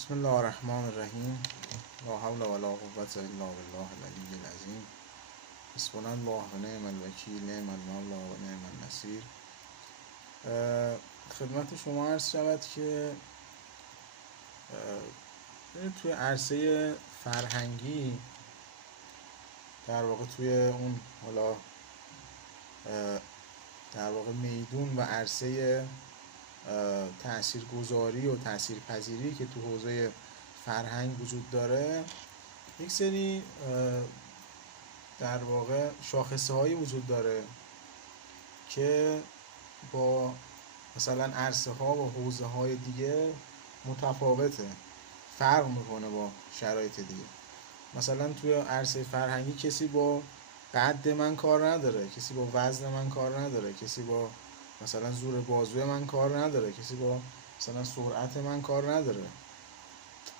بسم الله الرحمن الرحیم. لا حول ولا قوة الا بالله العلی العظیم. حسبنا الله و نعم الوکیل، نعم المولا و نعم النصیر. خدمت شما عرض شود که توی عرصه فرهنگی، در واقع توی اون حالا در واقع میدون و عرصه تاثیرگذاری و تاثیرپذیری که تو حوزه فرهنگ وجود داره، یک سری در واقع شاخصه هایی وجود داره که با مثلا عرصه ها و حوزه های دیگه متفاوته، فرق میکنه با شرایط دیگه. مثلا توی عرصه فرهنگی کسی با قد من کار نداره، کسی با وزن من کار نداره، کسی با مثلا زور بازوی من کار نداره، کسی با مثلا سرعت من کار نداره.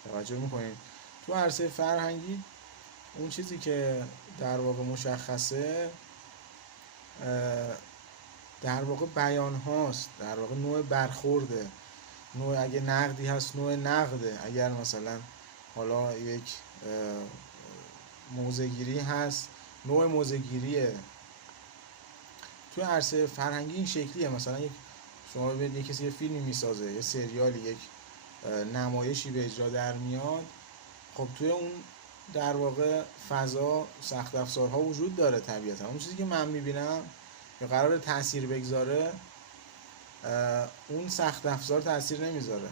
توجه میکنین؟ تو عرصه فرهنگی اون چیزی که در واقع مشخصه در واقع بیان هاست، در واقع نوع برخورده، نوع اگه نقدی هست نوع نقده، اگر مثلا حالا یک موضع‌گیری هست نوع موضع‌گیریه. توی عرصه فرهنگی این شکلیه. مثلا شما ببینید یک کسی یه فیلمی میسازه، یه سریالی، یک نمایشی به اجرا در میاد، خب توی اون در واقع فضا سخت افزارها وجود داره طبیعتا. اون چیزی که من میبینم که قراره تأثیر بگذاره، اون سخت افزار تأثیر نمیذاره.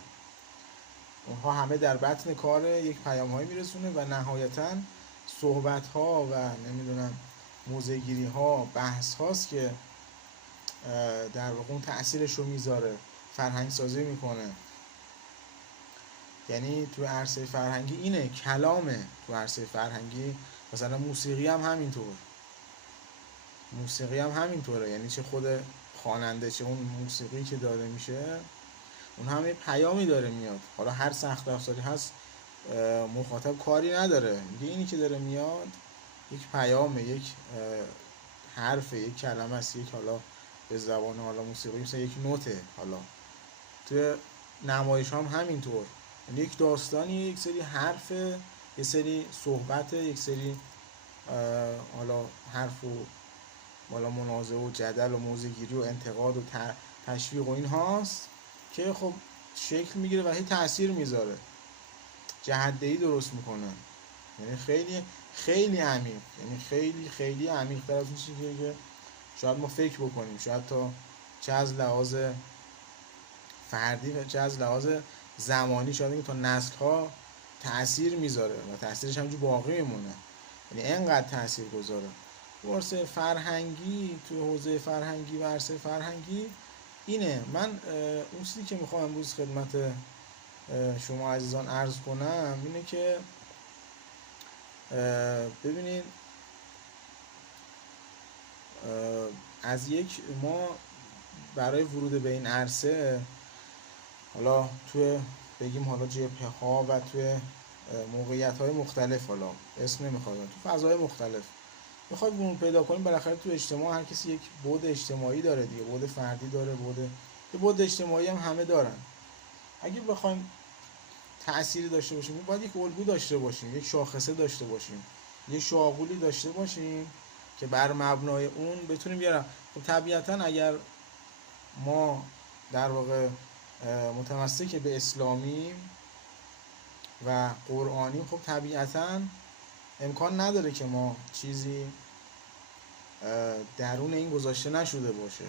اونها همه در بطن کار یک پیام‌هایی میرسونه و نهایتاً صحبت‌ها و نمیدونم موضع‌گیری‌ها، بحث هاست که در واقع اون تأثیرش رو میذاره، فرهنگ سازی میکنه. یعنی تو عرصه فرهنگی اینه، کلامه. تو عرصه فرهنگی مثلا موسیقی هم همینطوره. یعنی چه خود خواننده چه اون موسیقی که داده میشه، اون هم یه پیامی داره میاد. حالا هر سخت افزاری هست مخاطب کاری نداره، میگه اینی که داره میاد یک پیامه، یک حرف، یک کلمه است، یک حالا به زبان حالا موسیقی مثلا یک نوته. حالا توی نمایش هم همینطور، یعنی یک داستانی، یک سری حرف، یک سری صحبت، یک سری حالا حرف و حالا منازعه و جدل و موضع‌گیری و انتقاد و تشویق و این هاست که خب شکل میگیره و هی تأثیر میذاره، جهت‌دهی درست میکنه. یعنی خیلی خیلی عمیق، یعنی خیلی خیلی عمیق‌تر از اون چیزی که شاید ما فکر بکنیم، شاید تا چه از لحاظ فردی و چه از لحاظ زمانی، شاید این تا نسل‌ها تأثیر میذاره و تأثیرش همینجور باقی میمونه. یعنی اینقدر تأثیر گذاره. عرصه فرهنگی، تو حوزه فرهنگی و عرصه فرهنگی اینه. من اون چیزی که میخوام امروز خدمت شما عزیزان عرض کنم اینه که ببینید، از یک ما برای ورود به این عرصه، حالا توی بگیم حالا جبهه ها و توی موقعیت های مختلف، حالا اسم نمیخوام، تو فضای مختلف میخوایم ورود پیدا کنیم. بالاخره تو اجتماع هر کسی یک بعد اجتماعی داره دیگه، بعد فردی داره، بعد اجتماعی هم همه دارن. اگه بخوایم تأثیری داشته باشیم باید یک الگو داشته باشیم، یک شاخصه داشته باشیم، یک شاغولی داشته باشیم که بر مبنای اون بتونیم بیارم. خب طبیعتا اگر ما در واقع متمسک به اسلامیم و قرآنیم، خب طبیعتا امکان نداره که ما چیزی درون این گذاشته نشده باشه.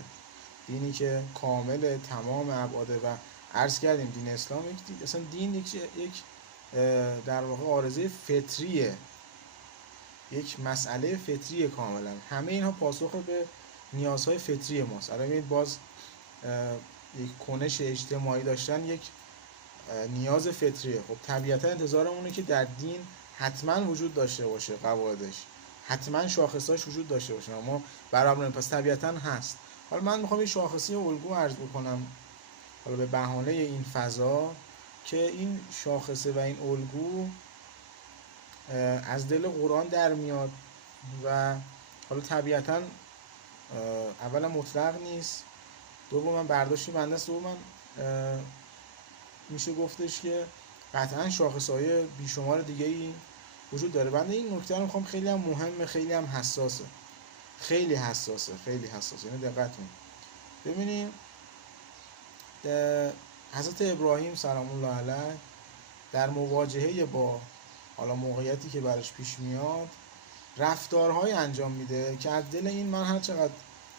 دینی که کامل تمام ابعاد و عرض کردیم دین اسلام اصلا دین یک در واقع عارضه فطریه، یک مسئله فطریه کاملا. همه اینها پاسخ به نیازهای فطری ماست. الان ببینید باز یک کنش اجتماعی داشتن یک نیاز فطریه. خب طبیعتا انتظارمونه که در دین حتما وجود داشته باشه، قواعدش حتما شاخصاش وجود داشته باشه، اما برابر پس طبیعتا هست. حالا من میخوام یه شاخصی الگو عرض بکنم، حالا به بهانه این فضا، که این شاخصه و این الگو از دل قرآن در میاد و حالا طبیعتا اولا مطلق نیست، دوما برداشتی بنده است، دوما میشه گفتش که قطعا شاخصهای بیشمار دیگه‌ای وجود داره. بنده این نکته رو میخوام، خیلی هم مهمه، خیلی هم حساسه، خیلی حساسه، خیلی حساسه، اینو دقت کنید. ببینیم حضرت ابراهیم سلام الله علیه در مواجهه با حالا موقعیتی که براش پیش میاد رفتارهای انجام میده که از دل این من هر چقدر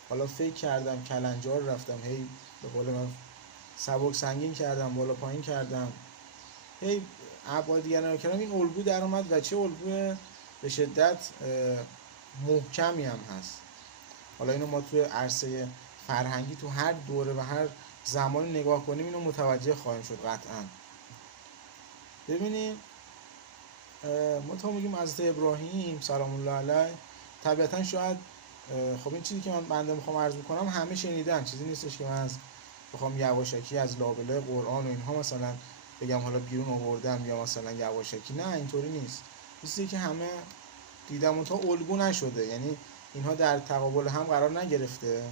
حالا فکر کردم کلنجار رفتم، هی به قول من سبک سنگین کردم، بالا پایین کردم، هی ابعاد دیگر کردم، این الگو در اومد و چه الگو به شدت محکمی هم هست. حالا اینو ما توی عرصه فرهنگی تو هر دوره و هر زمانی نگاه کنیم اینو متوجه خواهیم شد قطعا. ببینیم ما تا میگیم حضرت ابراهیم سلام الله علیه، طبیعتا شاید خب این چیزی که من بنده میخوام عرض بکنم همه شنیدن، چیزی نیستش که من از بخوام یواشکی از لابلای قرآن و اینها مثلا بگم حالا بیرون آوردم یا مثلا یواشکی، نه اینطوری نیست. چیزی که همه دیدم اون تا الگو نشده، یعنی اینها در تقابل هم قرار نگرفته،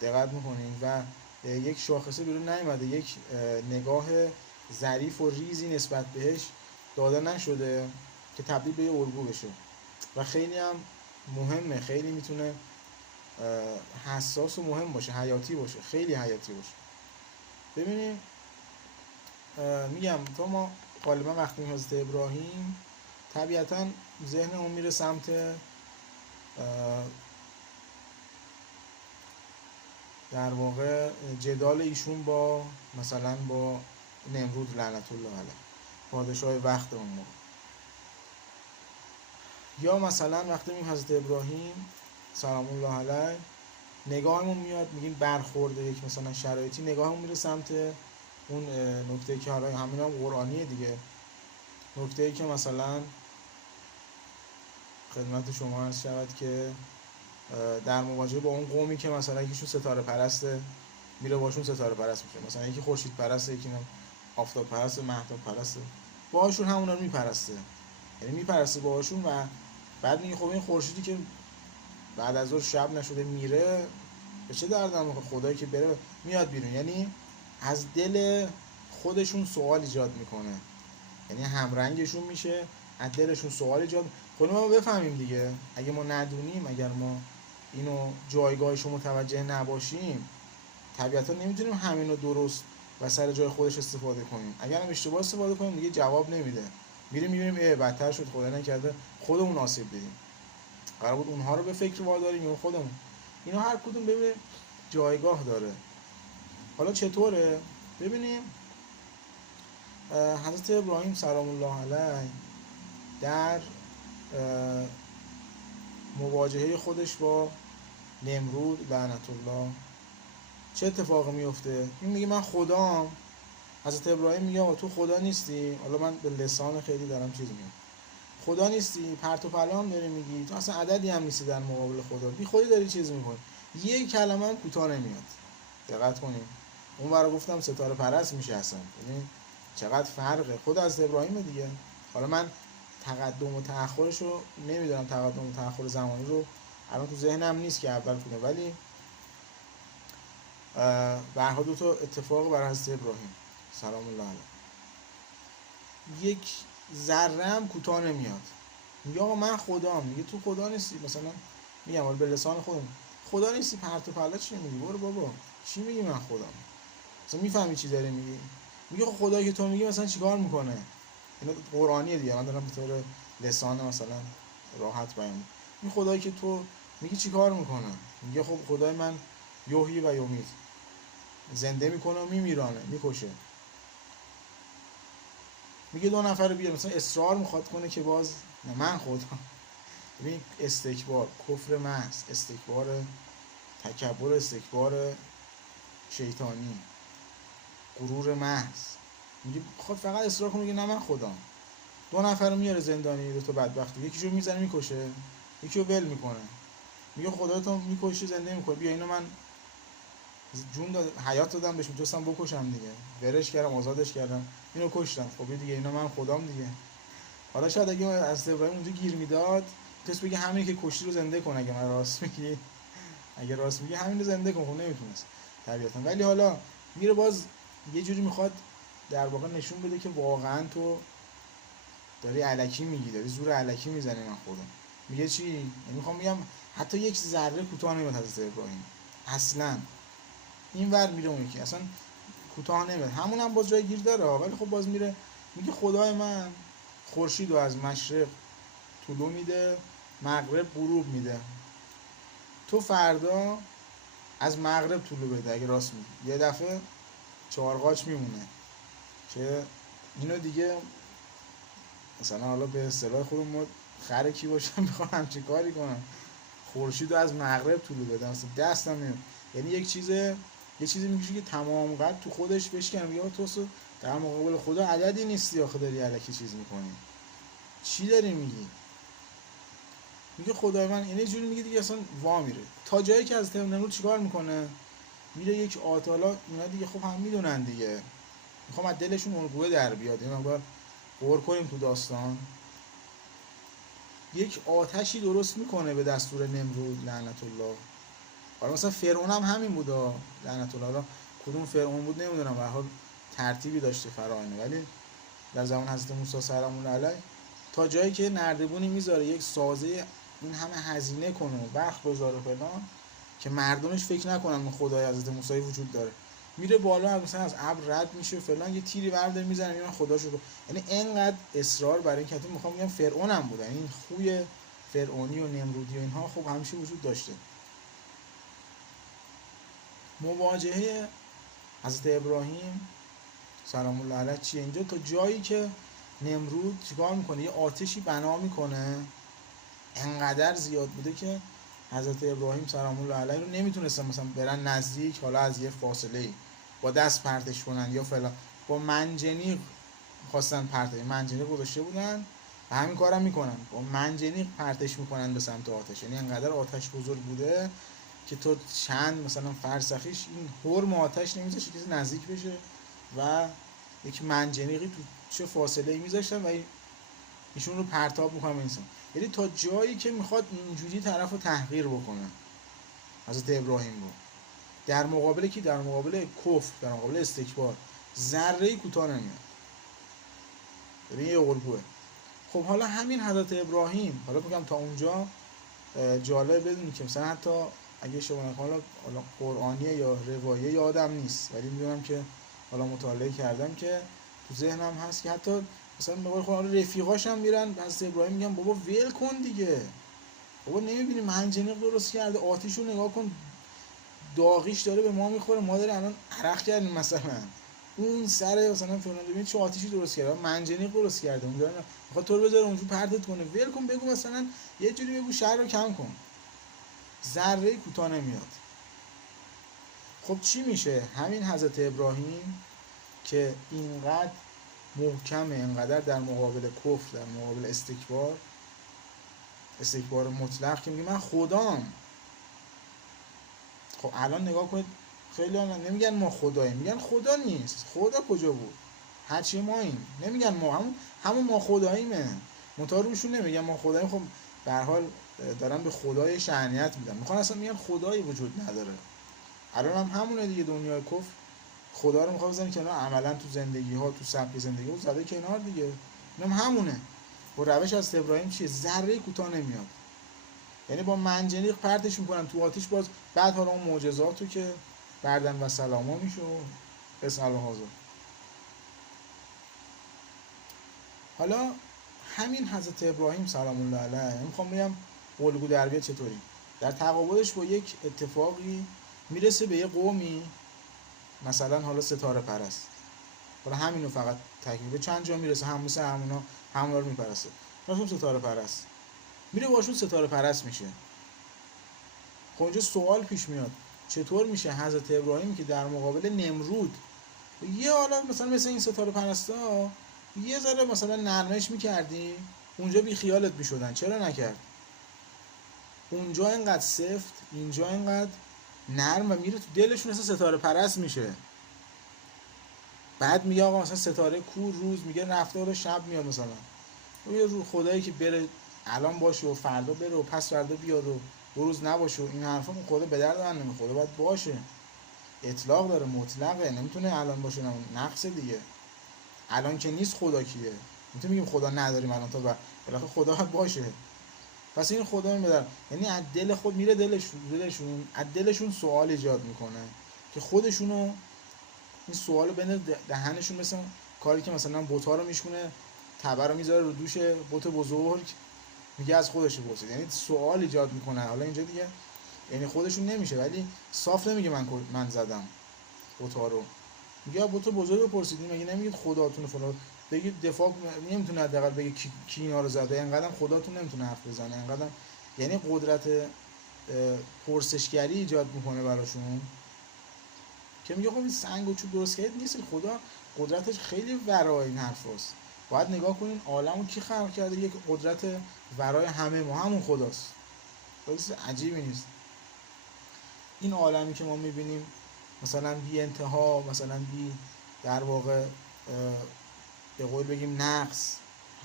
دقت میکنین، و یک شاخصه بیرون نیومده، یک نگاه ظریف و ریزی نسبت بهش داده نشده که تبدیل به یه الگو بشه و خیلی هم مهمه، خیلی میتونه حساس و مهم باشه، حیاتی باشه، خیلی حیاتی باشه. ببینیم میگم تا ما غالبا وقتی میگیم حضرت ابراهیم طبیعتا ذهنمون میره سمت در واقع جدال ایشون با مثلا با نمرود لعنت الله علیه، پادشاه وقت اون موقع. یا مثلا وقتی میگیم حضرت ابراهیم سلام الله علیه نگاهمون میاد میگیم برخورد یک مثلا شرایطی، نگاهمون میره سمت اون نکته‌ای که حالا همین هم قرآنیه دیگه، نکته‌ای که مثلا خدمت شما عرض شود که در مواجهه با اون قومی که مثلا یکیشون ستاره پرسته میره باشون ستاره پرست میشه، مثلا یکی خورشید پرسته، یکی آفتاب پرسته، مهتاب پرسته، باهاشون همونا رو میپرسته، یعنی میپرسته باهاشون و بعد میگه خب این خورشیدی که بعد از ظهر شب نشده میره به چه دردم خدایی که بره میاد بیرون، یعنی از دل خودشون سوال ایجاد میکنه، یعنی همرنگشون میشه، از دلشون سوال ایجاد. خود ما بفهمیم دیگه، اگه ما ندونیم، اگر ما اینو جایگاهش رو متوجه نباشیم طبیعتا نمیتونیم همینو درست و سر جای خودش استفاده کنیم. اگر هم اشتباه استفاده کنیم دیگه جواب نمیده، میریم میبینیم بدتر شد، خدا نکرده خودمون آسیب دیدیم. قرار بود اونها رو به فکر واداریم یا خودمون. اینا هر کدوم ببینیم جایگاه داره. حالا چطوره؟ ببینیم حضرت ابراهیم سلام الله علیه در مواجهه خودش با نمرود لعنت الله چه اتفاقی میفته؟ این میگه من خدام. حضرت ابراهیم میگه تو خدا نیستی. حالا من به لسان خیلی دارم چیز میگم، خدا نیستی، پرت و پلا هم داری میگی، تو اصلا عددی هم نیستی در مقابل خدا، بی خودی داری چیز میکنی، یه کلمه هم کوتاه نمیاد. دقت کنیم اون برای گفتم ستاره پرست میشه اصلا، یعنی چقدر فرقه. خود از ابراهیم دیگه. حالا من تقدم و تأخرش رو نمیدونم، تقدم و تأخر زمانی رو الان تو ذهنم نیست که اول کنه، ولی به هر حال دو تا اتفاق برای حضرت ابراهیم سلام الله علیه یک ذره هم کوتاه نمیاد. میگه آقا من خدام. میگه تو خدا نیستی، مثلا میگم حالا به لسان خودم خدا نیستی، پرت و پلا چی میگی؟ برو بابا چی میگی من خدام؟ مثلا میفهمی چی داره میگی؟ میگه خب خدایی که تو میگی مثلا چیکار میکنه؟ اینا قرآنیه دیگه، من دارم به طور لسان مثلا راحت بیان. این خدایی که تو میگی چیکار میکنه؟ میگه خب خدای من یحیی و یمیت، زنده میکنه و میمیرانه، میکشه. میگه دو نفر رو بیار، مثلا اصرار میخواد کنه که باز نه من خودم. ببین استکبار، کفر محض، استکبار، تکبر، استکبار شیطانی، غرور محض. میگه خود فقط اصرار کنه، میگه نه من خودم. دو نفر رو میاره زندانی، دو تا بدبخت، یکیشو میزنه میکشه، یکیو ول میکنه. میگه خدایتون میکشه زنده میکنه، بیا اینو من جون داد حیات دادم بهش، میتونستم بکشم دیگه، ورش کردم آزادش کردم، اینو کشتم، خب دیگه اینا من خدام دیگه. حالا شاید اگه از ابراهیم اونجا گیر میداد کس بگه همین که کشتی رو زنده کن، اگه من راست میگی، اگه راست میگی همین رو زنده کن، خب نمیتونست طبیعتا. ولی حالا میره باز یه جوری میخواد در واقع نشون بده که واقعا تو داری الکی میگی، داری زور الکی میزنی. من خودم میگه چی؟ یعنی میخوام بگم حتی یک ذره کوتاه نمیاد حضرت ابراهیم، اصلا این ور میره اون یکی اصلا کوتاه نمیاد. همون هم باز جای گیر داره، ولی خب باز میره میگه خدای من خورشید رو از مشرق طلوع میده، مغرب غروب میده، تو فردا از مغرب طلوع بده اگه راست میگی، یه دفعه چهارقاچ میمونه که اینو دیگه مثلا حالا به اصطلاح خودمون ما خر کی باشم میخوام همچین کاری کنم، خورشید رو از مغرب طلوع بده مثلا دستم نمیاد. یعنی یه چیزی میگه که تمام قد تو خودش بشکنه، میگه تو در مقابل خدا عددی نیستی، آخه داری الکی چیز میکنی، چی داری میگی؟ میگه خدای من اینه جوری میگه دیگه اصلا وا میره تا جایی که از نمرود چیکار میکنه، میره یک آتالا، اینا دیگه خب هم میدونن دیگه، میخوام از دلشون الگوه در بیاد، این مقدار غور کنیم تو داستان. یک آتشی درست میکنه به دستور نمرود لعنت الله. حالا مثلا فرعون هم همین بود لعنت الله، حالا کدوم فرعون بود نمیدونم، به هر حال ترتیبی داشته فراعنه، ولی در زمان حضرت موسی سلام الله علیه تا جایی که نردبونی میذاره یک سازه این همه هزینه کنه و وقت بذاره فلان که مردمش فکر نکنن خدای حضرت موسی وجود داره، میره بالا مثلا از ابر رد میشه فلان، یه تیری برده میزنه میگه خداشو. یعنی اینقدر اصرار برای این که میخوام بگم فرعون هم بود، یعنی این خوی فرعونی و نمرودی و اینها خب همیشه وجود داشته. مواجهه حضرت ابراهیم سلام الله علیه چیه اینجا؟ تا جایی که نمرود چیکار میکنه، یه آتشی بنا میکنه انقدر زیاد بوده که حضرت ابراهیم سلام الله علیه رو نمیتونستن مثلا برن نزدیک، حالا از یه فاصله با دست پرتش کنن یا فلان، با منجنیق خواستن پرتش، منجنیق گذاشته بودن و همین کارم میکنن، با منجنیق پرتش میکنن به سمت آتش. یعنی انقدر آتش بزرگ بوده که تو چند مثلا فرسخیش این حرم آتش نمیذاشه کسی نزدیک بشه و یک منجنیقی تو چه فاصله‌ای میذاشتن و ایشون رو پرتاب میکنن به انسان. یعنی تا جایی که میخواد اینجوری طرف رو تحقیر بکنه حضرت ابراهیم رو، در مقابل کی؟ در مقابل کفر، در مقابل استکبار ذره‌ای کوتاه نمیاد. ببین یه الگوه. خب حالا همین حضرت ابراهیم، حالا میگم تا اونجا جالب بدونی که مثلا حتی اگه شما حالا قرآنیه یا روایه یادم نیست، ولی میدونم که حالا مطالعه کردم که تو ذهنم هست که حتی مثلا به قول خدا رفیقاش هم میرن حضرت ابراهیم میگن بابا ول کن دیگه، بابا نمیبینی منجنیق درست کرده، آتیشو نگاه کن داغیش داره به ما میخوره، ما داره الان عرق کردیم مثلا، اون سر مثلا فلان ببین چه آتیشی درست کرده، منجنیق درست کرده، اون داره میخواد تو رو بذاره اونجا پرتت کنه، ول کن بگو مثلا یه جوری بگو شهر رو کم کن، ذره کوتاه نمیاد. خب چی میشه؟ همین حضرت ابراهیم که اینقدر محکمه، اینقدر در مقابل کفر، در مقابل استکبار مطلق که میگه من خدام. خب الان نگاه کنید خیلی نمیگن ما خداییم، میگن خدا نیست. خدا کجا بود؟ هرچی ما این نمیگن ما همون ما خداییمه، منتها روشون نمیگن ما خداییم. خب به هر حال دارن به خدای شأنیت میدن، میخوان اصلا میگن خدایی وجود نداره. الان هم همونه دیگه، دنیای کفر خدا رو میخواد بزنه کنار، عملا تو زندگی ها، تو سبک زندگی ها زده کنار دیگه. اینم همونه. و روش از ابراهیم چیه؟ ذره کوتاه نمیاد. یعنی با منجنیق پرتش میکنن تو آتیش، باز بعد حالا اون معجزاتو که بردن و سلاما میشه و اسال حاضر. حالا همین حضرت ابراهیم سلام الله علیه میخوام بگم الگو در بیاد چطوری در تقابلش با یک اتفاقی میرسه به یه قومی، مثلا حالا ستاره پرست، حالا همینو فقط تکمیل به چند جا میرسه، همونا رو میپرسته، باشون ستاره پرست میره، باشون ستاره پرست میشه. خب اونجا سوال پیش میاد چطور میشه حضرت ابراهیم که در مقابل نمرود یه حالا مثلا این ستاره پرستا یه ذره مثلا نرمش میکردی، اونجا بی خیالت میشدن، چرا نکرد؟ اونجا اینقدر سفت، اینجا اینقدر نرم و میره تو دلشون، اصلا ستاره پرست میشه. بعد میگه آقا مثلا ستاره کور روز میگه رفته و شب میاد، مثلا یه رو خدایی که بره الان باشه و فردا بره و پس فردا بیاد و دو روز نباشه و این حرفا، خدا به درد من نمیخوره، باید باشه. اطلاق داره، مطلقه، نمیتونه الان باشه نقص دیگه. الان که نیست خدا کیه؟ میتونیم بگیم خدا نداریم الان تا بالاخره خدا باشه. پس این خدا میاد، یعنی از دل خود میره دلشون از دلشون سوال ایجاد میکنه که خودشونو این سوالو بین دهنشون، مثل کاری که مثلا بوتا رو میشکونه تبر رو میذاره رو دوش بوت بزرگ، میگه از خودش بپرسید. یعنی سوال ایجاد میکنه. حالا اینجا دیگه یعنی خودشون نمیشه، ولی صاف نمیگه من زدم بوتا رو، میگه بوت بزرگ بپرسید. مگه نمیگید خداتون فلان؟ بگید دفاع نمیتونه حداقل بگه کی اینا رو زده؟ اینقدر خداتون نمیتونه حرف بزنه اینقدر؟ یعنی قدرت پرسشگری ایجاد میکنه براشون که میگه خب این سنگ و چوب درست کرد نیست، خدا قدرتش خیلی ورای این حرفاست. باید نگاه کنین عالمو کی خلق کرده؟ یک قدرت ورای همه ما، همون خداست. چیز عجیبی نیست. این عالمی که ما میبینیم مثلا بی انتها، مثلا بی در واقع به قول بگیم نقص،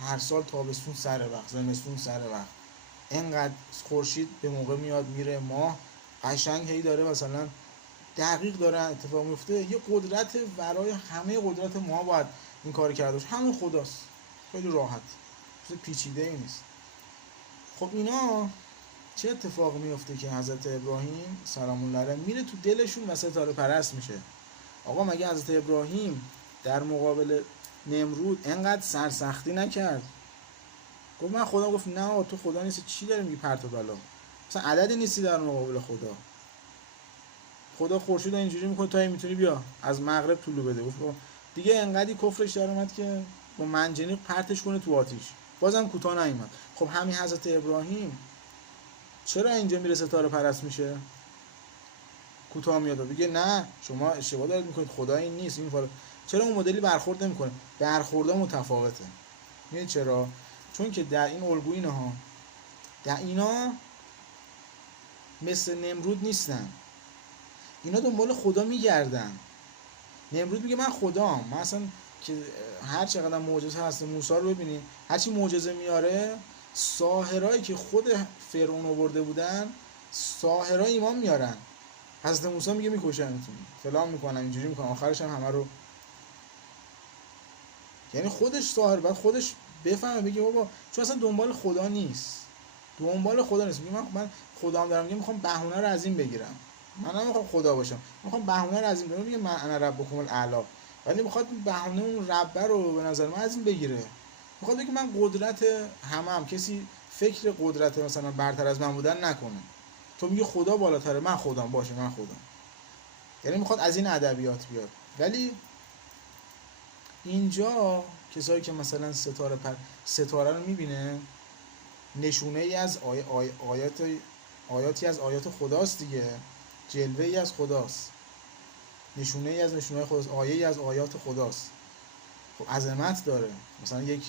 هر سال تابستون سر وقت، زمستون سر وقت، اینقدر خورشید به موقع میاد میره، ماه قشنگ هی داره مثلا دقیق داره اتفاق میفته. یه قدرت ورای همه قدرت ما باید این کار کرده باشه، همون خداست. خیلی راحت، چیز پیچیده ای نیست. خب اینا چه اتفاق میفته که حضرت ابراهیم سلام الله علیه میره تو دلشون و ستاره پرست میشه؟ آقا مگه حضرت ابراهیم در مقابل نمرود انقدر سرسختی نکرد؟ گفت من خدا. گفت نه تو خدا نیستی، چی داری میگی پرت و بلا؟ مثلا عددی نیستی در مقابل خدا. خدا خورشید اینجوری میکنه تا میتونی بیا از مغرب طلوع بده. گفت دیگه انقدی کفرش در اومد که با منجنیق پرتش کنه تو آتیش، بازم کوتاه نیومد. خب همین حضرت ابراهیم چرا اینجا میره ستاره پرست میشه؟ کوتاه میاد بگه نه شما اشتباه دارید میکنید، خدا این نیست این فلان. چرا اون مدلی برخورد نمیکنه؟ برخوردها متفاوته. میدونید چرا؟ چون که در این الگوی اینها، در اینا مثل نمرود نیستن. اینا دنبال خدا میگردن. نمرود میگه من خدام. من اصلا که هر چقدر معجزه هست، موسی رو ببینید هر چی معجزه میاره، ساحرایی که خود فرعون آورده بودن ساحرای ایمان میارن. حضرت موسی میگه میکشنتون، فلان میکنن، اینجوری میکنن، آخرش هم همه رو. یعنی خودش ساحر، بعد خودش بفهمه بگه بابا چون اصلا دنبال خدا نیست. میگه من خدام دارم، میگه میخوام بهونه رو از این بگیرم. من نمیخوام خدا باشم، میخوام بهونه رو از این بگیرم. میگه من انا ربکم الاعلی، ولی میخواد بهونه اون رب رو به نظر من از این بگیره. میخواد بگه من قدرت همم، کسی فکر قدرت مثلا برتر از من بودن نکنه. تو میگه خدا بالاتره، من خودم، باشه من خودم. یعنی میخواد از این ادبیات بیاد. ولی اینجا کسایی که مثلا ستاره رو میبینه، نشونه ای از آیاتی از آیات خداست دیگه، جلوه ای از خداست، نشونه ای از نشونه خداست، آیه ای از آیات خداست. خب عظمت داره. مثلا یک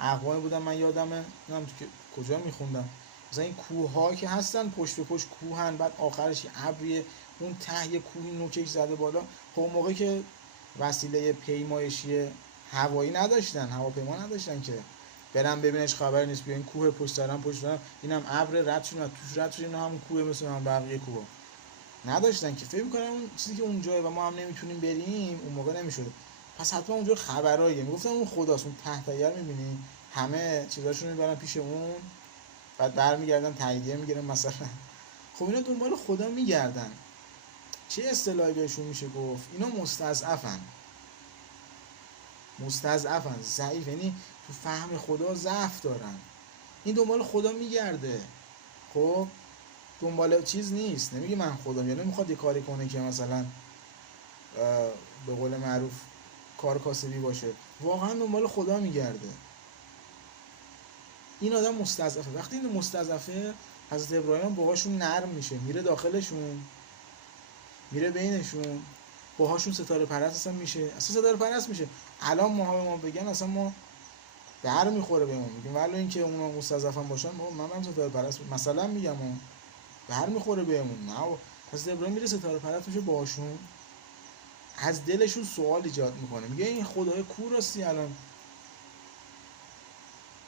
اقوامی بودن، من یادمه نمیدونم تو کجا میخوندم، مثلا این کوه ها که هستن پشت به پشت کوهن، بعد آخرش ابریه، اون ته کوه نوکش زده بالا. خب موقعی که وسیله پیمایشی هوایی نداشتن، هواپیما نداشتن که برم ببینش خبر نیست، بیاین کوه پشت سرم اینم ابر رد شد توش رد شد، اینا همون کوه مثل هم بقیه کوه نداشتن که. فکر می‌کنم اون چیزی که اونجاست و ما هم نمیتونیم بریم اون موقع نمیشد. پس حتما اونجا خبراییه. میگفتن اون خداست، اون ته تیار می‌بینی همه چیزاشونو میبرن پیش اون، بعد برمیگردن تاییدیه میگیرن مثلا. خب اینا دنبال خدا میگردن. چه اصطلاحی بهشون میشه گفت؟ اینا مستضعفن، ضعیف، یعنی تو فهم خدا ضعف دارن. این دنبال خدا میگرده. خب دنبال چیز نیست، نمیگه من خودم، یعنی میخواد یه کاری کنه که مثلا به قول معروف کار کاسبی باشه، واقعا دنبال خدا میگرده. این آدم مستضعفه. وقتی این مستضعفه، حضرت ابراهیم باهاشون نرم میشه، میره داخلشون، میره بینشون، باهاشون ستاره پرست اصلا میشه. اصلا ستاره پرست میشه. الان ما بگن اصلا ما در میخوره بهمون، میگیم ولی اینکه اونا مستضعفن باشن من ستاره پرست مثلا میگم اون در میخوره بهمون. نه حضرت ابراهیم میره ستاره پرست میشه، باهاشون از دلشون سوال ایجاد میکنه. میگه این خدای کو راستی الان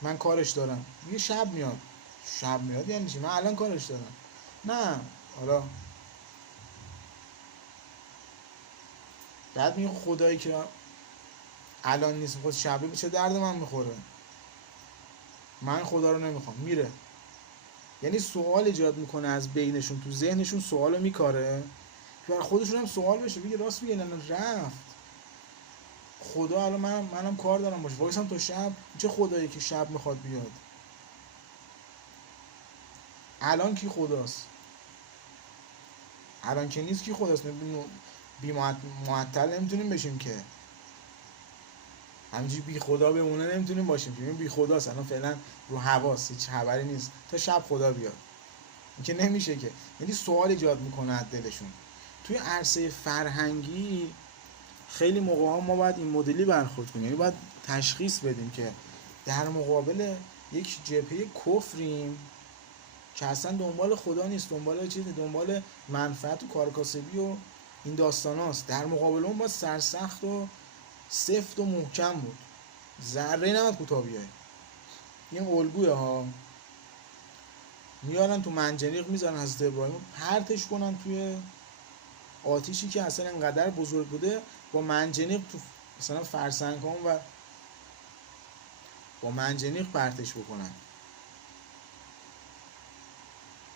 من کارش دارم؟ میگه شب میاد یعنی چی؟ من الان کارش دارم. نه حالا بعد میگه خدایی که الان نیست خود شبه به چه درد من میخوره؟ من خدا رو نمیخوام، میره. یعنی سوال ایجاد میکنه از بینشون، تو ذهنشون سوالو میکاره که برای خودشون هم سوال بشه، بگه راست میگه الان رفت خدا، الان منم کار دارم باشه وایسم تا شب. چه خدایی که شب میخواد بیاد؟ الان کی خداست؟ الان که نیست کی خداست؟ بی معطل نمیتونیم بشیم که، همینجوری بی خدا بمونه نمیتونیم باشیم که بی خداست الان فعلا رو حواس، هیچ خبری نیست تا شب خدا بیاد. این که نمیشه که. یعنی سوال ایجاد میکنه از دلشون. توی عرصه فرهنگی خیلی موقع ها ما باید این مدلی برخورد کنیم، یعنی باید تشخیص بدیم که در مقابل یک جبهه کفریم که اصلا دنبال خدا نیست، دنبال چیزی، دنبال منفعت و کارکاسبی و این داستان هاست. در مقابل اون باید سرسخت و سفت و محکم بود، ذره نمید کوتاه بیای. این الگوه ها میارن تو منجنیق میزنن حضرت ابراهیم پرتش کنن توی آتیشی که اصلا انقدر بزرگ بوده، با منجنیق تو مثلا فرسنگ هم و با منجنیق پرتش بکنن.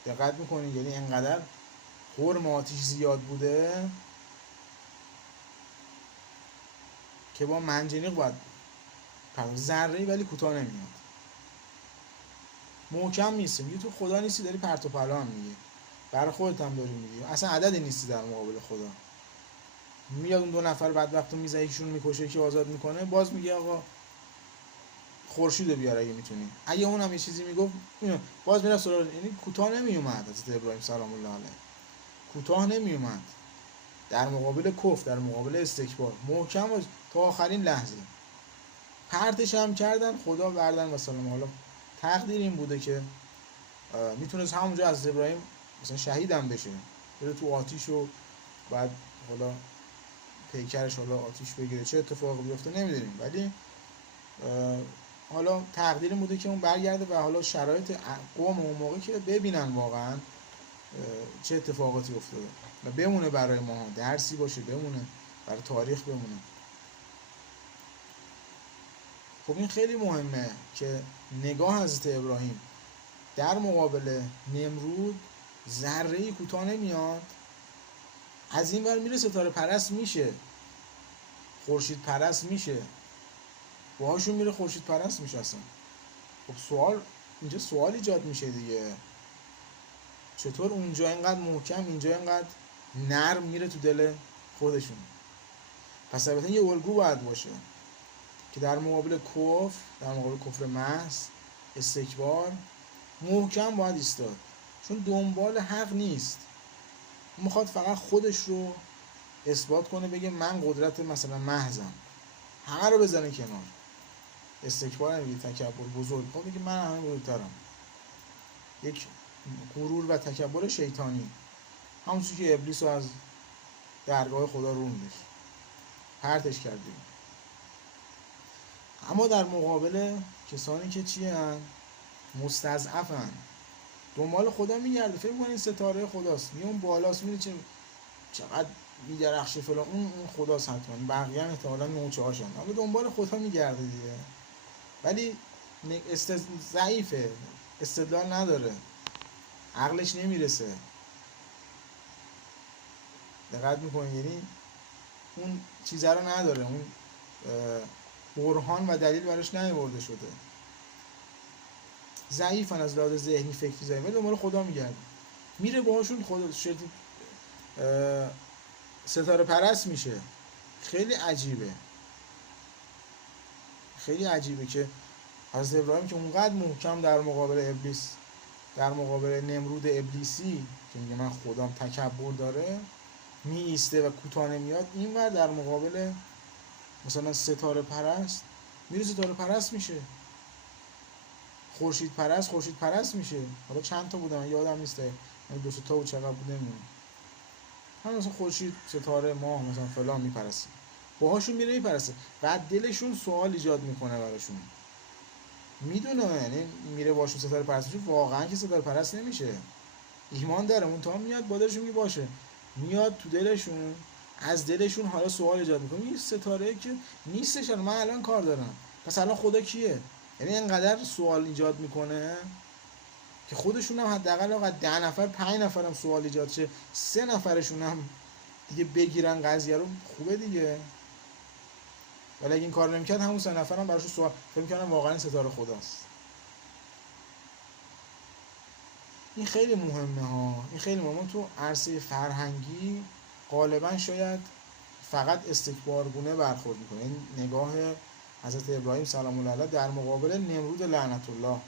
دقت میکنین؟ یعنی انقدر حرم آتیش زیاد بوده که با منجنیق باید ذره‌ای ولی کوتاه نمیاد، محکم نیستی. میگه تو خدا نیستی، داری پرت و پلا هم میگی، برای خودت هم داری میگی، اصلا عددی نیستی در مقابل خدا. میاد اون دو نفر بعد وقتو میزنه، یکیشون میکشه یکی آزاد میکنه، باز میگه آقا خورشیدو بیار اگه میتونی. اگه اونم یه چیزی میگفت باز میرفت سراغ. یعنی کوتاه نمیومد حضرت ابراهیم سلام الله علیه، کوتاه نمیومد در مقابل کفر، در مقابل استکبار، محکم و تا آخرین لحظه. پرتش هم کردن، خدا بردن و سلام. حالا تقدیر این بوده که میتونست همونجا از ابراهیم مثلا شهیدم بشه، بره تو آتیش و بعد حالا پیکرش حالا آتیش بگیره، چه اتفاقی بیفته نمیدونیم، ولی حالا تقدیر این بوده که اون برگرده و حالا شرایط قوم اون موقع که ببینن واقعا چه اتفاقاتی افتاده و بمونه برای ما، درسی باشه، بمونه برای تاریخ، بمونه. خب این خیلی مهمه که نگاه حضرت ابراهیم در مقابل نمرود ذره‌ای کوتاه نمیاد. از این ور میره ستاره پرست میشه، خورشید پرست میشه، باهاشون میره خورشید پرست میشه. اصلا خب اینجا سوال ایجاد میشه دیگه، چطور اونجا اینقدر محکم، اینجا اینقدر نرم میره تو دل خودشون؟ پس البته یه الگو باید باشه که در مقابل کفر، در مقابل کفر محض، استکبار، محکم باید ایستاد، چون دنبال حق نیست، میخواد فقط خودش رو اثبات کنه، بگه من قدرت مثلا محضم، همه رو بزنه کنار. استکبار نمیگه، تکبر، بزرگ خود میگه من همه بزرگترم، یک غرور و تکبر شیطانی، همونجوری که ابلیس رو از درگاه خدا روندش، پرتش کردیم. اما در مقابل کسانی که چی هن؟ مستضعفن، دنبال خدا میگرده، فکر می‌کنه این ستاره خداست، میون بالاست، میبینه چقدر میدرخشه فلان، اون خداست حتما، بقیه هم احتمالاً نوچه هاشن، اما دنبال خدا میگرده دیگه، ولی ضعیفه، استدلال نداره، عقلش نمیرسه. دقت میکنه؟ یعنی اون چیزه رو نداره، اون برهان و دلیل براش نیاورده شده، ضعیفن از لحاظ ذهنی، فکری ضعیفن، ولی دنبال خدا میگرده، میره باهاشون خدا ستاره پرست میشه. خیلی عجیبه، خیلی عجیبه که حضرت ابراهیم که اونقدر محکم در مقابل ابلیس، در مقابل نمرود ابلیسی که میگه من خدام، تکبر داره، می ایسته و کوتاه نمیاد، اینور در مقابل مثلا ستاره پرست میره ستاره پرست میشه، خورشید پرست میشه. حالا چند تا بودن یادم نیست، یعنی 2 تا و چقدر بوده نمیدونم، هم مثلا خورشید، ستاره، ماه مثلا فلان میپرسته، باهاشون میره میپرسته، بعد دلشون سوال ایجاد میکنه براشون، میدونه یعنی میره باشون ستاره پرست میشه، واقعا که ستاره پرست نمیشه، ایمان داره، اون تا میاد با دلشون میگه باشه، میاد تو دلشون از دلشون حالا سوال ایجاد میکنه، این ستاره که نیستش، من الان کار دارم، پس الان خدا کیه؟ یعنی اینقدر سوال ایجاد میکنه که خودشون هم حداقل آقا 10 نفر 5 نفر هم سوال ایجاد شه، 3 نفرشون هم دیگه بگیرن قضیه رو، خوبه دیگه. ولی اگه این کار نمیکرد همون 3 نفر هم براشون سوال فکر می‌کردن واقعا این ستاره خداست. این خیلی مهمه ها، این خیلی مهمه. تو عرصه فرهنگی غالبا شاید فقط استکبارگونه برخورد میکنه. این نگاه حضرت ابراهیم سلام الله علیه در مقابل نمرود لعنت الله،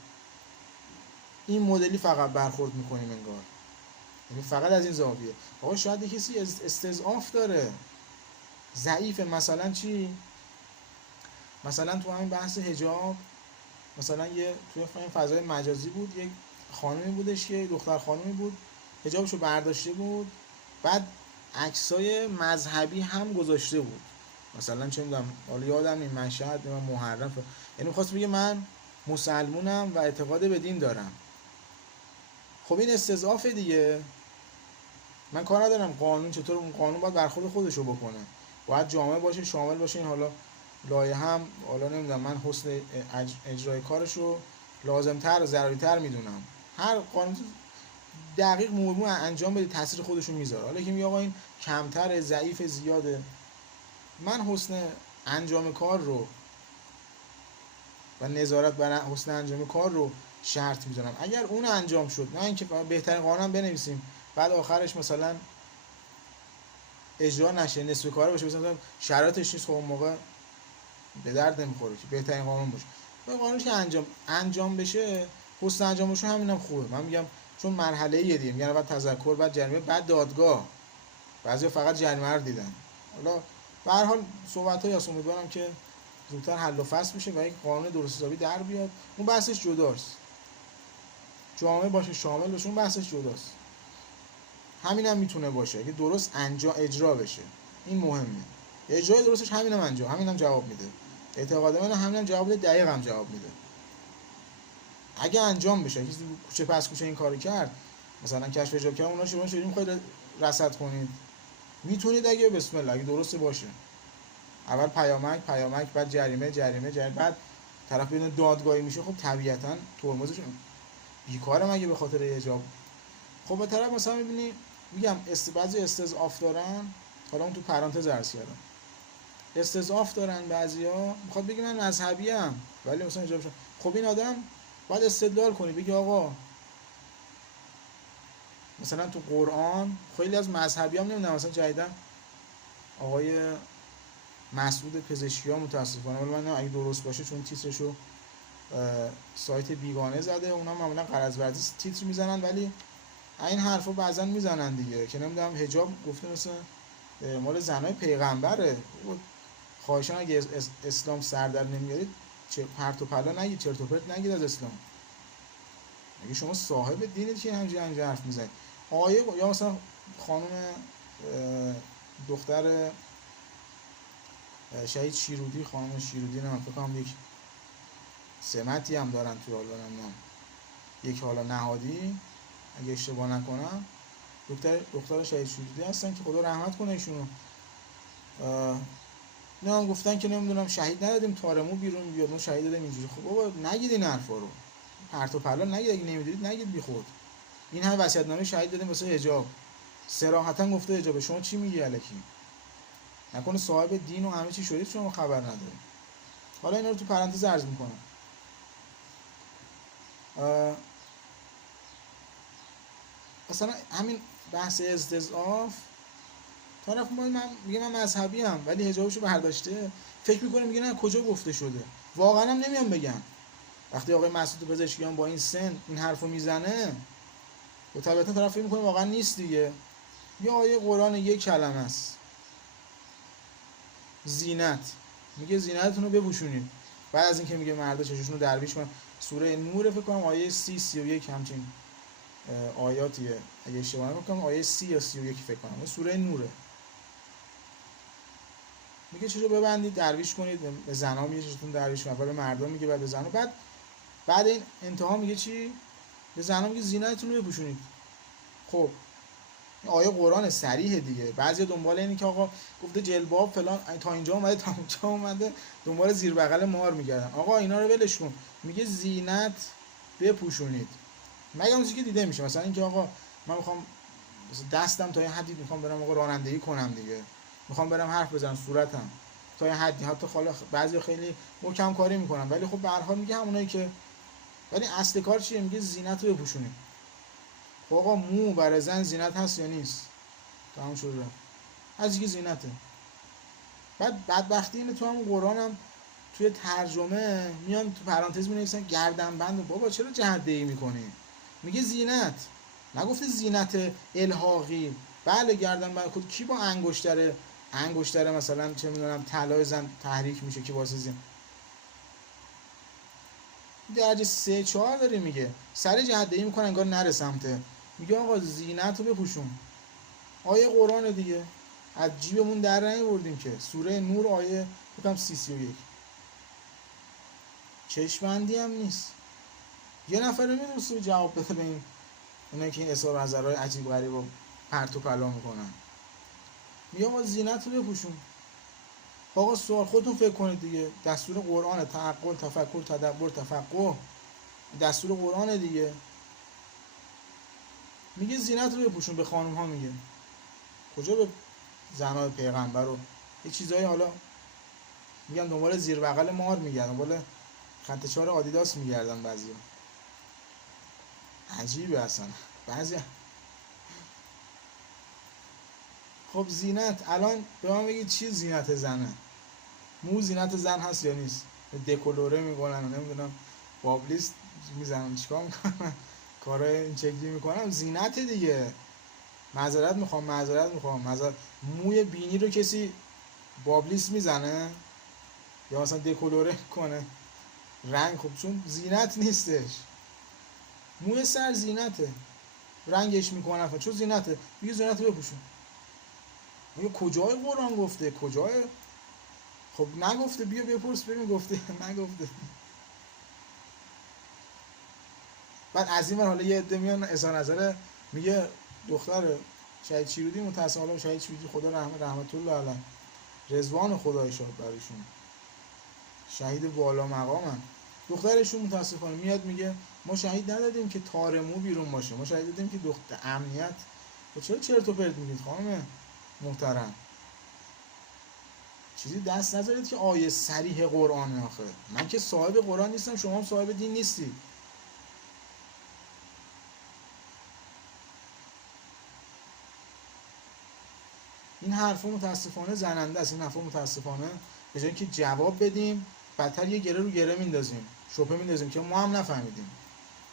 این مدلی فقط برخورد میکنیم انگار، یعنی فقط از این زاویه. آقا شاید کسی استضعاف داره، ضعیفه. مثلا چی؟ مثلا تو همین بحث حجاب، مثلا یه توی این فضای مجازی بود، یک خانمی بودش که دختر خانمی بود، حجابشو برداشته بود، بعد عکسای مذهبی هم گذاشته بود، مثلا چه میدونم، حالا یادم این مشهد من محرم، یعنی می‌خواست بگه من مسلمونم و اعتقاد به دین دارم. خب این استضعاف دیگه. من کار ندارم قانون چطور، اون قانون باید برخورد خودشو بکنه، باید جامع باشه، شامل باشه. این حالا لایه هم حالا نمیدونم، من حسن اجرای کارشو لازم‌تر و ضروری‌تر میدونم. هر قانون دقیق موضوع انجام بده، تاثیر خودشو میذاره. حالا که میگه آقا این کمتر، ضعیف، زیاده، من حسن انجام کار رو و نظارت بر حسن انجام کار رو شرط میذارم. اگر اون انجام شد، نه اینکه بهترین قانون بنویسیم بعد آخرش مثلا اجرا نشه، نصف کاره باشه، مثلا شرایطش نیست، خب اون موقع به درد نمیخوره که بهترین قانون باشه. اون قانونی که انجام بشه، حسن انجامش همینم خوبه. من میگم چون مرحله یه دیگه، میگن بعد تذکر، بعد جریمه، بعد دادگاه. بعضیا فقط جریمه رو دیدن. حالا به هر حال صحبت‌های از امیدوارم که زودتر حل و فصل بشه و یک قانون درست حسابی در بیاد. اون بحثش جداست، جامع باشه، شامل باشه، اون بحثش جداست. همینم میتونه باشه اگه درست اجرا بشه، این مهمه. اجرای درستش همینم جواب میده. اعتقاد من همینم جواب میده، دقیق هم جواب میده. اگه انجام بشه، کسی کوچه پس کوچه این کارو کرد، مثلا کشف حجاب کرد، اونا شما شدید میخواید رصد کنید، میتونید اگه بسم الله، اگه درست باشه. اول پیامک، بعد جریمه، بعد طرف بدون دادگاهی میشه، خب طبیعتاً ترمزش بیکاره مگه به خاطر حجاب. خب به طرف مثلا میبینی، میگم بعضی استضعاف دارن، حالا اون تو پرانتز عرض کردم، استضعاف دارن بعضیا، میخواد بگه من مذهبی ام ولی مثلا حجاب شد. خب این آدم باید استدلال کنی، بگی آقا مثلا تو قرآن خیلی از مذهبی هم نمیدونم، مثلا جدیدن آقای مسعود پزشکی ها متاسفانه، ولی من اگه درست باشه چون تیترشو سایت بیگانه زده، اونا معمولا غرض ورزی تیتر میزنن، ولی این حرفو بعضا میزنن دیگه که نمیدونم حجاب گفته مثلا مال زنای پیغمبره. خواهشان اگه اسلام سر در نمیارید چه پرت و پلا نگید، چرت و پرت نگید از اسلام. اگه شما صاحب دینید که همینجوری حرف میزنید. آیه یا مثلا خانم دختر شهید شیرودی، خانم شیرودی، نه فکر کنم یک سمتی هم دارن تو، حالا نمیدونم یک حالا نهادی اگه اشتباه نکنم، دختر شهید شیرودی هستن که خدا رحمت کنه ایشونو. نه هم گفتن که نمیدونم شهید ندادیم تارمو بیرون بیاد، ما شهید دادیم اینجوری. خب بابا نگید این حرفا رو، پرت و پلا نگید، اگه نمیدونید نگید بی خود. این همه وصیت‌نامه شهید دادیم واسه حجاب، صراحتا گفته حجاب، شما چی میگی الکی؟ نکنه صاحب دین و همه چی شدید شما خبر ندارید. حالا اینا رو تو پرانتز عرض میکنم. مثلا همین بحث استضعاف، طرف من میگه من مذهبی ام ولی حجابشو برداشته، فکر میکنه میگه نه کجا گفته شده، واقعا هم نمیان بگن. وقتی آقای مسعود پزشکیان با این سن این حرفو میزنه، و طبیعتا طرف فکر میکنه واقعا نیست دیگه. یا آیه قرآن یک کلمه است، زینت، میگه زینتتون رو بپوشونید. بعد از اینکه میگه مردا چششون رو درویش کنن، سوره نور فکر کنم آیه 31 همچین آیاتیه، اگه اشتباه نکنم آیه 30 یا 31 فکر کنم، سوره نوره. میگه چشو ببندید درویش کنید، به زنا میگه چشتون درویش کنید، به مردا میگه، بعد به زنا، بعد این انتها میگه چی؟ به زنا میگه زینتتون رو بپوشونید. خب آیه قرآن صریح دیگه. بعضی دنبال اینی که آقا گفته جلباب فلان تا اینجا اومده تا اونجا اومده، دنبال زیر بغل مار میگردن. آقا اینا رو ولش کن. میگه زینت بپوشونید. مگه اون چیزی که دیده میشه، مثلا اینکه آقا من میخوام دستم تا یه حدی میخوام برم آقا رانندگی کنم دیگه، میخوام برم حرف بزنم صورتم تا یه حدی، حتی خاله بعضی خیلی محکم کاری میکنن، ولی خب به هر حال میگه همونایی که، ولی اصل کار چیه؟ میگه زینت رو بپوشونید. خب آقا مو برای زن زینت هست یا نیست؟ تمام شده. از اینکه زینته. بعد بدبختی اینه تو همون قرآن هم توی ترجمه میان تو پرانتز می‌نویسن گردنبند. بابا چرا جهده‌ای میکنی؟ میگه زینت، نگفته زینت الحاقی. بله گردنبند خود کی با انگشتر مثلا چه میدونم طلای زن تحریک میشه که واسه زین درجه 3 4 داره میگه سر جهده‌ای میکنه انگار نره سمته. میگه آقا زینت رو بپوشون. آیه قرآن دیگه، از جیبمون در نیاوردیم که. سوره نور آیه بکنم 31. چشمندی هم نیست. یه نفر میدونست جواب بده به این اونایی که این اظهار نظرهای عجیب غریب و پرت و پلا میکنن. میگه آقا زینت رو بپوشون. آقا سوال خودتون فکر کنید دیگه. دستور قرآن، تعقل، تفکر، تدبر، تفقه، دستور قرآن دیگه. میگه زینت رو بپوشون. به خانم ها میگه، کجا به زنای پیغمبر رو یه چیزایی حالا میگن دنبال زیر بغل مار میگردن، دنبال خط 4 آدیداس میگردن بعضیا. عجیبه اصلا بعضی. خب زینت، الان به من بگید چی زینت زنه؟ مو زینت زن هست یا نیست؟ دکولوره میکنن و نمیدونم بابلیست میزنن چیکار میکنن کارای این شکلی میکنن. زینت دیگه. معذرت میخوام موی بینی رو کسی بابلیست میزنه یا مثلا دکولوره کنه رنگ؟ خب چون زینت نیستش. موی سر زینته، رنگش میکنن چون زینته. میگه زینت بپوشون. میگه کجای قرآن گفته؟ کجای؟ خب نگفته. بیا بپرس ببین گفته نگفته. بعد از این ور حالا یه عده میان اظهار نظر، میگه دختر شهید چیرودی متأسفانه شهید چیرودی خدا رحمت الله علیه، رضوان خدای شاد برشون، شهید بالا مقامن. دخترشون متاسفانه میاد میگه ما شهید ندادیم که تار مو بیرون باشه، ما شهید دادیم که دختر امنیت. و چرا چرت و پرت میگید خانم محترم؟ چیزی دست نذارید که آیه صریح قرآن. آخه من که صاحب قرآن نیستم، شما هم صاحب دین نیستید. این حرفا متاسفانه زننده است. این حرفا متاسفانه به جای اینکه جواب بدیم بدتر یه گره رو گره میندازیم، شوپه میندازیم که ما هم نفهمیدیم.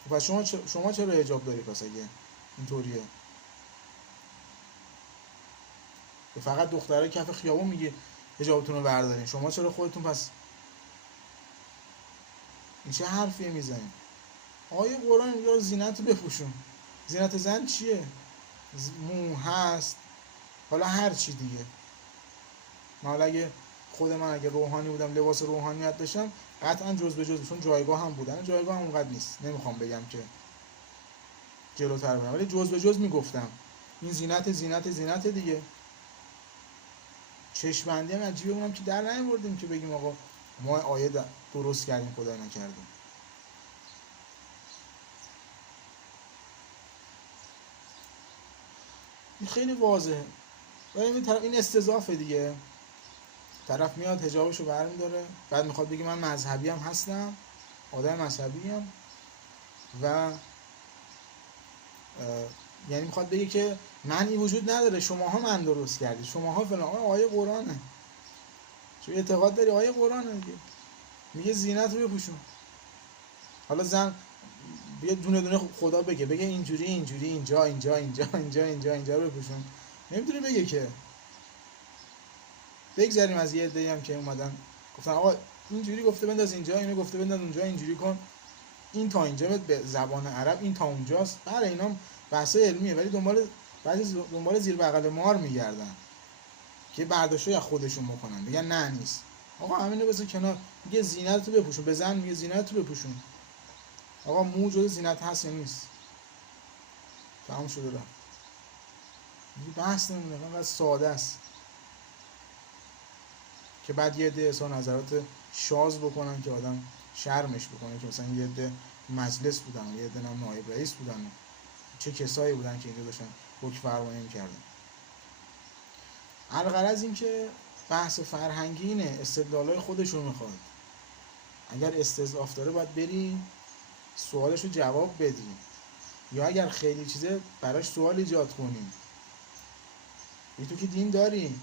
پس شما چرا حجاب داری؟ پس اگه اینطوریه که فقط دخترای کف خیابون میگه حجابتون رو بردارین، شما چرا خودتون پس این چه حرفیه میزنین؟ آیه قرآن میگه زینت رو بپوشون. زینت زن چیه؟ مو هست، حالا هر چی دیگه. من اگه روحانی بودم لباس روحانیت داشتم قطعا جز به جز، چون جایگاه هم بودن، جایگاه هم اونقدر نیست، نمیخوام بگم که جلوتر برم، ولی جز به جز میگفتم این زینت دیگه. چشمندی هم عجیبه، اونم که در نیاوردیم که بگیم آقا ما آیه درست کردیم خدا نکردیم. این خیلی واضحه. ولی این استضافه دیگه. طرف میاد حجابشو برمی‌داره، بعد میخواد بگه من مذهبی هم هستم، آدم مذهبی هم، و یعنی میخواد بگه که منی وجود نداره، شماها من درست کردید، شماها فلان. آیه قرآنه. چون اعتقاد داری آیه قرآنه دیگه. میگه زینت رو بپوشون. حالا زن بیا دونه دونه خدا بگه اینجوری اینجا رو بپوشون. نمیتونه بگه که. بگذاریم از یه عده‌ای هم که اومدن گفتن آقا اینجوری گفته بنداز اینجا، اینو گفته بنداز اونجا، اینجوری کن، این تا اینجا به زبان عرب این تا اونجاست. بله اینا بحث علمیه، ولی دنبال زیر بغل مار میگردن که برداشتای از خودشون بکنن، میگن نه نیست. آقا همینو بذار کنار. میگه زینت رو بپوشون. به زن میگه زینت رو بپوشون. آقا مو جزء زینت هست یا نیست؟ تمام شده رفت. بحث نمونه، فقط ساده است که بعد یه عده اظهار نظرات شاذ بکنن که آدم شرمش بکنه، که مثلا یه عده مجلس بودن، یه عده نایب رئیس بودن، چه کسایی بودن که اینجا داشتن حکم فرمانی می‌کردن. الغرض این که بحث فرهنگی اینه، استدلالای خودشون میخواد. اگر استضعاف داره باید بری سوالشو جواب بدی، یا اگر خیلی چیزه براش سوال ایجاد کنی. تو که دین داری،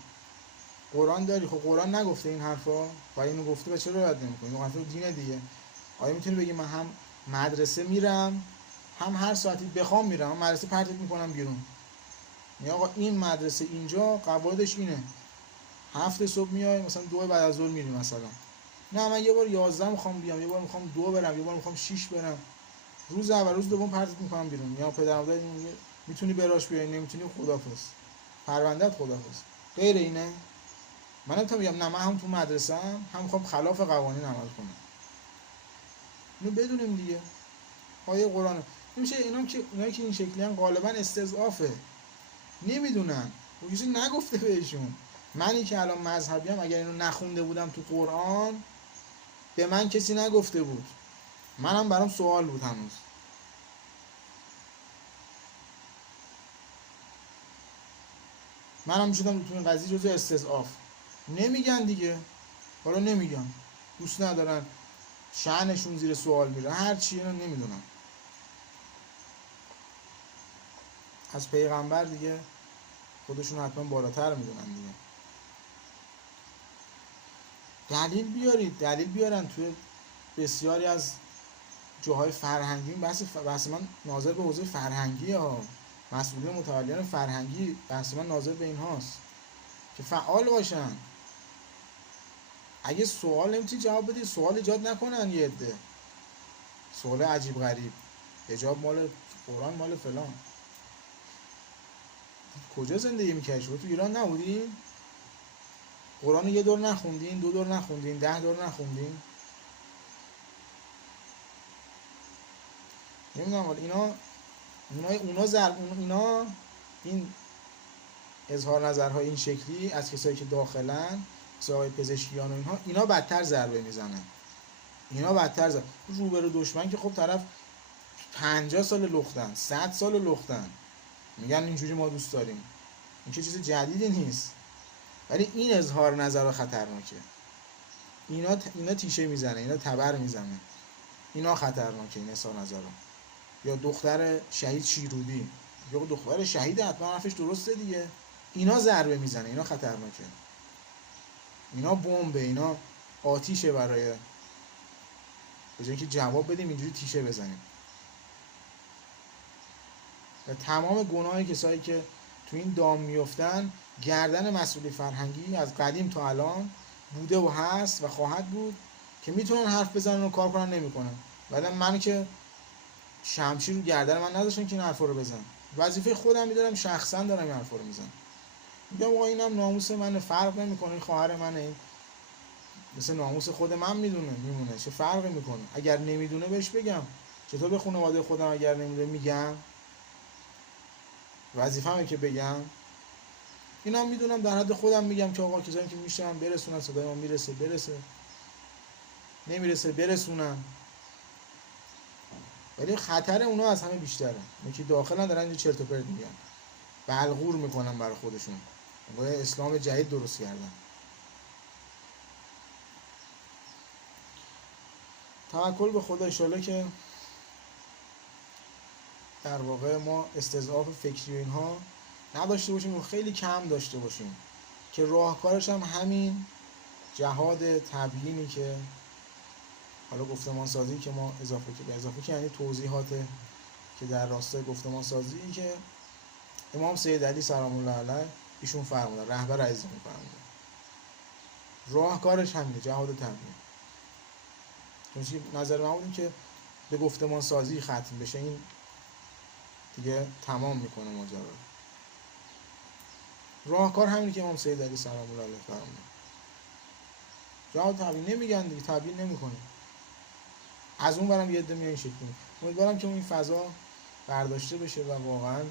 قرآن داری، خب قرآن نگفته این حرفا؟ و اینو گفته و چرا رد نمی‌کنی؟ این حرفا دینه دیگه. آیا میتونی بگی من هم مدرسه میرم، هم هر ساعتی بخوام میرم، هم مدرسه پرتت میکنم بیرون؟ یا آقا این مدرسه اینجا قواعدش اینه، 7 صبح میای مثلا 2 بعد از ظهر میری مثلا. نه من یه بار 11 میخوام بیام، یه بار میخوام 2 برم، یه بار میخوام 6 برم. روز اول روز دوم پرتت میکنم بیرون. یا پدر مادر میتونی براش بیای، نمیتونی خدافظ، پروندهت خدافظ. غیر اینه من نمیتونم بگم نه من هم تو مدرسه هم میخوام خلاف قوانین عمل کنم. اینو بدونیم دیگه. آیه قرآن نمیشه اینایی که این شکلی ان غالبا استضعافه، نمیدونن و کسی نگفته بهشون. منی که الان مذهبی ام اگر اینو نخونده بودم تو قرآن، به من کسی نگفته بود، منم برام سوال بود هنوز. منم میشدم تو این قضیه جزء استضعاف. نمیگن دیگه، حالا نمیگن، دوست ندارن، شأنشون زیر سوال میره، هر چی اینو نمیدونن. از پیغمبر دیگه خودشون حتما بالاتر میدونن دیگه. دلیل بیارید، دلیل بیارن. توی بسیاری از جاهای فرهنگی، بحث من ناظر به حوزه فرهنگی ها، مسئولین متولیان فرهنگی، بحث من ناظر به این هاست که فعال باشن. اگه سوال نمیتونی جواب بدی، سوال ایجاد نکنن یه عده، سوال عجیب غریب، اجاب مال قرآن مال فلان. کجا زندگی میکردی؟ تو ایران نبودی؟ قرآن یه دور نخوندین، 2 دور نخوندین، 10 دور نخوندین؟ نمیدونم. اینا این اظهار نظرهای این شکلی از کسایی که داخلن، مثل آقای پزشکیان و اینها، اینا بدتر ضربه میزنن. روبرو دشمن که خب طرف 50 سال لختن، 100 سال لختن، میگن اینجوری ما دوست داریم. این که چیز جدیدی نیست. ولی این اظهار نظر خطرناکه. اینا تیشه میزنه، اینا تبر میزنه، اینا خطرناکه این اظهار نظرها. یا دختر شهید شیرودی، یا دختر شهید حتما حرفش درسته دیگه، اینا ضربه میزنه، اینا خطرناکه، اینا بمبه، اینا آتیشه. برای به جای اینکه جواب بدیم اینجوری تیشه بزنیم. و تمام گناه کسایی که تو این دام میفتن گردن مسئولی فرهنگی از قدیم تا الان بوده و هست و خواهد بود که میتونن حرف بزنن و کار کنن، نمیکنن. بعدم من که شمشیر رو گردن من نذاشتن که این حرفا رو بزنم، وظیفه خودم میدارم، شخصا دارم این حرفا رو میزنم. میگم آقا اینم ناموس منه، فرق نمیکنه، این خواهر منه، این مثل ناموس خود من میمونه، چه فرقی میکنه؟ اگر نمیدونه بهش بگم. چطور به خانواده خودم اگر نمیدونه میگم؟ وظیفه‌مه که بگم. اینم میدونم در حد خودم میگم که آقا کسایی که میشنن برسونن، صدای ما میرسه برسه، نمیرسه برسونن. ولی خطر اونا از همه بیشتره. اون که داخلن دارن یه چرت و پرت میگن، بلغور میکنن برای خودشون، با اسلام جدید درست کردن. توکل به خدا. ان شاءالله که در واقع ما استضعاف فکری و اینها نداشته باشیم و خیلی کم داشته باشیم، که راهکارش هم همین جهاد تبیینی که حالا گفتمان سازی که ما اضافه که یعنی توضیحات که در راستای گفتمان سازی که امام سید علی سلام الله علیه ایشون فرمودن، رهبر عزیزمون فرمودن، راهکارش همینه، جهاد تبیین. چون نظر من بود که به گفتمان سازی ختم بشه، این دیگه تمام میکنه ماجرا. راهکار همینه که امام سید علی سلام الله علیه فرمودن. جهاد تبیین نمیگن دیگه، تبیین نمیکنه. از اون برم یه عده میان این شکلی. امیدوارم که اون این فضا برداشته بشه و واقعا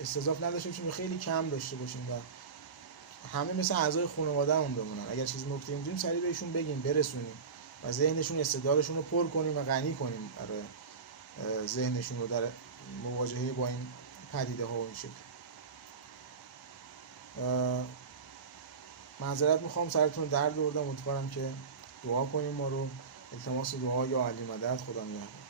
استضاف نداشته باشیم، خیلی کم داشته باشیم و همه مثل اعضای خانواده‌مون بمونن. اگر چیزی نکته می‌دونیم سریع بهشون بگیم، برسونیم و ذهنشون استعدادشون رو پر کنیم و غنی کنیم برای ذهنشون رو در مواجهه با این پدیده ها و این شکل. معذرت میخوام سرتون رو درد آوردم، امیدوارم که دعا کنیم ما رو. التماس دعا یا علی مدد. خدا نگهدار.